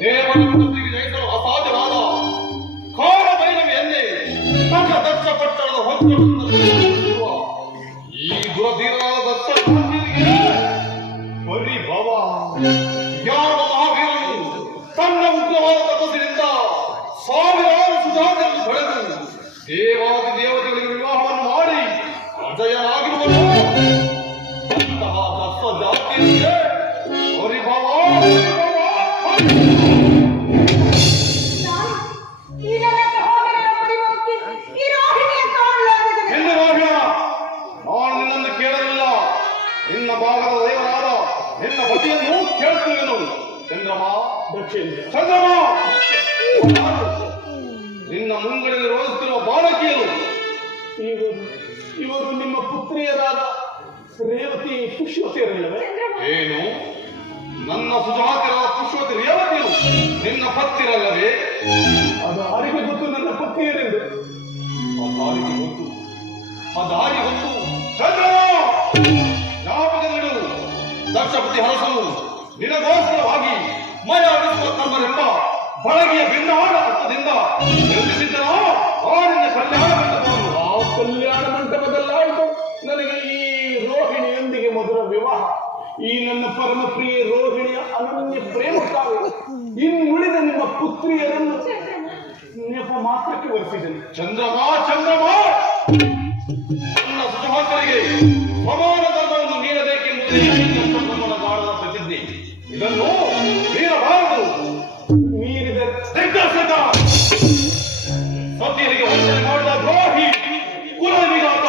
ದೇವರ ಮನಸ್ಸಿಗೆ ಜಯಿಸಲು ಅಸಾಧ್ಯವಾದ ಕಾಲ ಭೈರವಿಯನ್ನೇ ದಕ್ಷ ಪಟ್ಟಣದ ಹೊತ್ತು ಈ ದುರಧೀರನಾದ ದಕ್ಷ ಬರೀ ಭವ ಯಾವ ಮಹಾವೀರನು ತನ್ನ ಉಗ್ರವಾದ ತಪಸ್ಸಿನಿಂದ ಸಾವಿರಾರು ಸುಧಾರಣೆಯನ್ನು ಬೆಳೆದು ದೇವಾದಿ ದೇವತೆಗಳಿಗೆ ವಿವಾಹವನ್ನು ಮಾಡಿ ಅಜಯನಾಗಿರುವನು. ಅಂತಹ ದಕ್ಷ ಜಾತಿಯರಿಗೆ ಹರಿಭವ ನಿನ್ನನ್ನು ಕೇಳಲಿಲ್ಲ. ನಿನ್ನ ಭಾಗದ ದೇವರಾದ ನಿನ್ನ ಪತಿಯನ್ನು ಕೇಳುತ್ತೇನು. ಚಂದ್ರಮ ಚಂದ್ರಮ, ನಿನ್ನ ಮುಂಗಡೆ ರೋಧಿಸುತ್ತಿರುವ ಬಾಲಕಿಯರು ಇವರು ನಿಮ್ಮ ಪುತ್ರಿಯರಾದ ರೇವತಿ ಪುಷ್ಪತಿಯರಲ್ಲವೇ? ಏನು, ನನ್ನ ಸುಜಾತಿಯರಾದ ಪುಷ್ಪತಿ ರೇವತಿಯರು ನಿನ್ನ ಪತ್ತಿರಲ್ಲವೇ? ಅದು ಯಾರಿಗೆ ಗೊತ್ತು ನನ್ನ ಪತ್ನಿಯರೆಂದು? ಅದಾರಿಗೆ ಗೊತ್ತು. ಚಂದ್ರಮ, ಜ್ಞಾಪಕದಲ್ಲಿಡು. ದಕ್ಷಪತಿ ಹರಸನು ನಿನಗೋಸ್ಕರವಾಗಿ ಮಯ ವಿಶ್ವಕರ್ಮರೆಂಬ ಬಳಗಿಯ ಭಿನ್ನಾಡ ಹಸ್ತದಿಂದ ನಿರ್ಮಿಸಿದ್ದನೋ ಆ ನಿನ್ನ ಕಲ್ಯಾಣ ಮಂಟಪವನ್ನು. ಆ ಕಲ್ಯಾಣ ಮಂಟಪದಲ್ಲಾಯಿತು ನನಗೆ ಈ ರೋಹಿಣಿಯೊಂದಿಗೆ ಮಧುರ ವಿವಾಹ. ಈ ನನ್ನ ಪರಮ ಪ್ರಿಯ ರೋಹಿಣಿಯ ಅನನ್ಯ ಪ್ರೇಮ ಕಾವ್ಯ. ಇನ್ನುಳಿದ ನಿಮ್ಮ ಪುತ್ರಿಯರನ್ನು ನೆಪ ಮಾತ್ರಕ್ಕೆ ಒಲಿಸಿದ್ದೇನೆ. ಚಂದ್ರಮ ಚಂದ್ರಮ, ನನ್ನ ಸುಜಾತರಿಗೆ ಸಮಾನ ಧರ್ಮವನ್ನು ನೀಡಬೇಕೆಂಬುದೇ ಗಾಢದ ಪ್ರತಿಜ್ಞೆ. ಇದನ್ನು ಮೀರಬಾರದು. ಮೀರಿದ ಸತಿಯರಿಗೆ ವಂಚನೆ ಮಾಡಿದ ದ್ರೋಹಿ ಕುಲವಿಗಾತ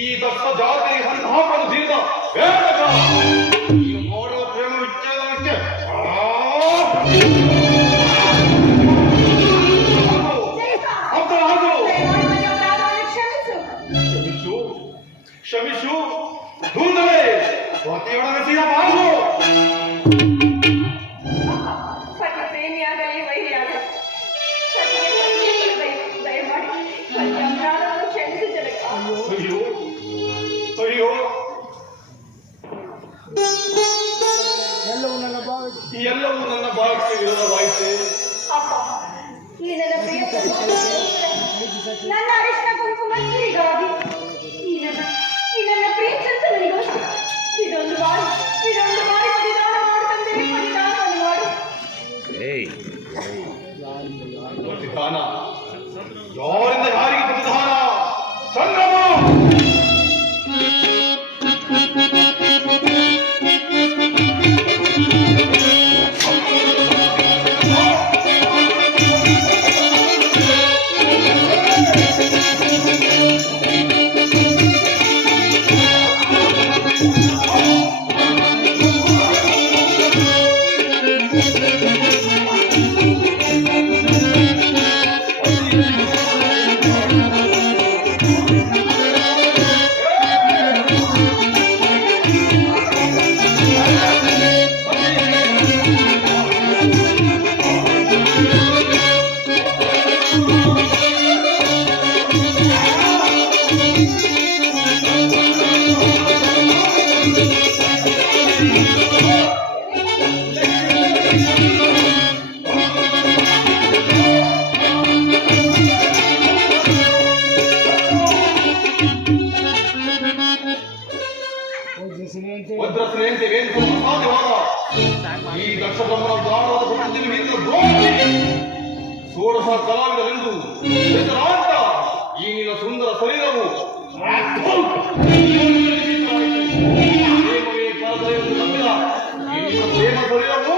ಈ ದತ್ತ ಜಾತಿಗೆ ಸಂತಾಪವನ್ನು ತೀರಿದ ವೇದಕ ನೀವು ಮಾಡುವ ಪ್ರೇಮ ವಿಚ್ಛೇದನಕ್ಕೆ ಕ್ಷಮಿಸು ದೂರವೇ ಪತಿಯೊಡನೆ ಬಾಗು. ಪ್ರೇಮಿಯಾಗಲಿ ವೈರಿಯಾಗಲಿ ದಯಮಾಡಿ ಕ್ಷಮಿಸಿ ಜನಕ. ಅಯ್ಯೋ ಅಯ್ಯೋ, ಎಲ್ಲವೂ ನನ್ನ ಭಾಗಕ್ಕೆ ವಿರೋಧವಾಯಿತೆ. ಅಪ್ಪ, ಈ ನನ್ನ ಪ್ರಿಯ ನನ್ನ ಅರಿಶಿನ ಕುಂಕುಮ ಸಿರಿಗಾಗಿ ಈ ನನ್ನ ಪ್ರಿಯ ಚಂದನಿಗೋಸ್ಕರ ಇದೊಂದು ಬಾರಿ ಪರಿಧಾನ ಮಾಡುತ್ತಂದರೆ ಪರಿಧಾನವನ್ನು ಮಾಡು. ಪ್ರತಿದಾನ ಯಾರಿಂದ ಯಾರಿಗೆ ಪ್ರತಿದಾನ? ಚಂದ್ರಮ, ಈ ದಕ್ಷ ಬ್ರಹ್ಮನ ದ್ವಾರದ ಪ್ರತಿನಿಧಿಯಿಂದ ದ್ರೋಹಿ ಷೋಡಶ ಕಲಾವಿದರೆಂದು ಹೆಸರಾಂತ ಈ ನಿನ್ನ ಸುಂದರ ಶರೀರವು ಪ್ರೇಮವೇ ಕಾಲದಲ್ಲಿ ನಂಬಿದ ಈ ನಿನ್ನ ಪ್ರೇಮ ಶರೀರವು